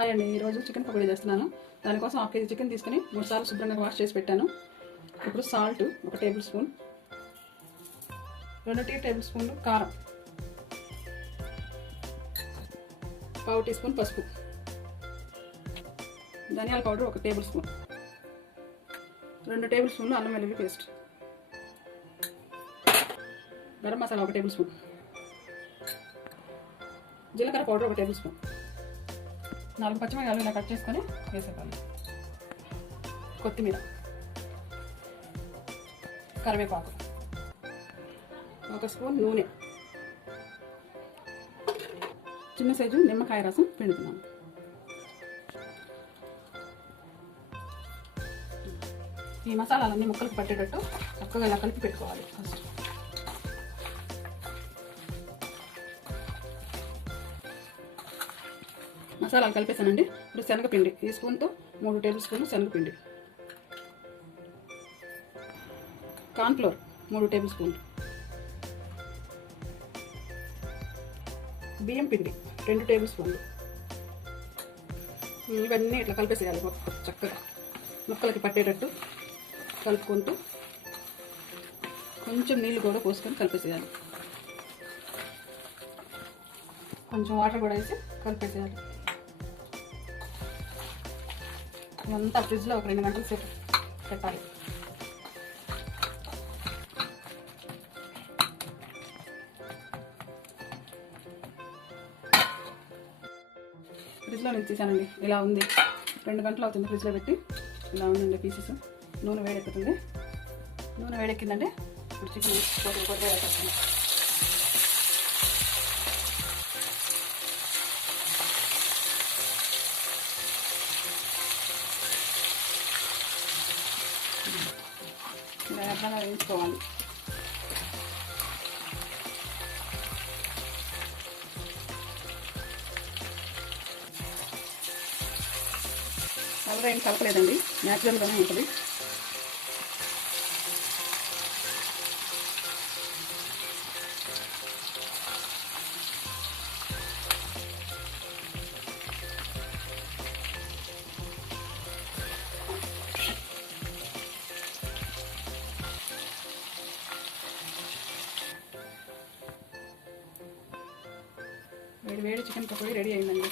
Hi అండి, ఈరోజు chicken pakodi చేస్తున్నాను. దానికోసం 1 కేజీ చికెన్ తీసుకుని 3 సార్లు శుభ్రంగా వాష్ చేసి పెట్టాను. ఇప్పుడు సాల్ట్ 1 టేబుల్ స్పూన్, 2 టేబుల్ స్పూన్లు కారం, 1/2 టీ స్పూన్ పసుపు, ధనియాల పౌడర్ 1 టేబుల్ స్పూన్, 2 టేబుల్ స్పూన్లు అల్లం వెల్లుల్లి paste, garam masala 1 tablespoon, జీలకర్ర పౌడర్ 1 టేబుల్ స్పూన్, 4 పచ్చిమిరపకాయలు ఇలా కట్ చేసుకొని వేసేయాలి, కొత్తిమీర, కరివేపాకు, 1 స్పూన్ నూనె, చిన్న సైజు నిమ్మకాయ రసం పిండుతున్నాను. ఈ మసాలాలన్నీ ముక్కలకు పట్టేటట్టు చక్కగా ఇలా కలిపి పెట్టుకోవాలి. ఫస్ట్ మసాలాలు కలిపేసానండి. ఇప్పుడు శనగపిండి ఈ స్పూన్తో 3 టేబుల్ స్పూన్లు శనగపిండి, కార్న్ఫ్లోర్ 3 టేబుల్ స్పూన్లు, బియ్యం పిండి 2 టేబుల్ స్పూన్లు. ఇవన్నీ ఇట్లా కలిపేసేయాలి. చక్కగా ముక్కలకి పట్టేటట్టు కలుపుకుంటూ కొంచెం నీళ్ళు కూడా పోసుకొని కలిపేసేయాలి. కొంచెం వాటర్ కూడా వేసి కలిపేసేయాలి. ఇదంతా ఫ్రిడ్జ్లో 2 గంటల సేపు పెట్టాలి. ఫ్రిడ్జ్లో నుంచి తీసానండి. ఇలా ఉంది. 2 గంటలు అవుతుంది ఫ్రిడ్జ్లో పెట్టి. ఇలా ఉందండి పీసెస్. నూనె వేడెక్కుతుంది. నూనె వేడెక్కిందంటే ఇప్పుడు చికెన్ కొద్దిగా వేసేస్తాను. ఇలా ఎట్లా వేయించుకోవాలి. కలర్ ఏం కలపలేదండి, న్యాచురల్గానే ఉంటుంది. వేడి చికెన్ పకోడీ రెడీ అయిందండి.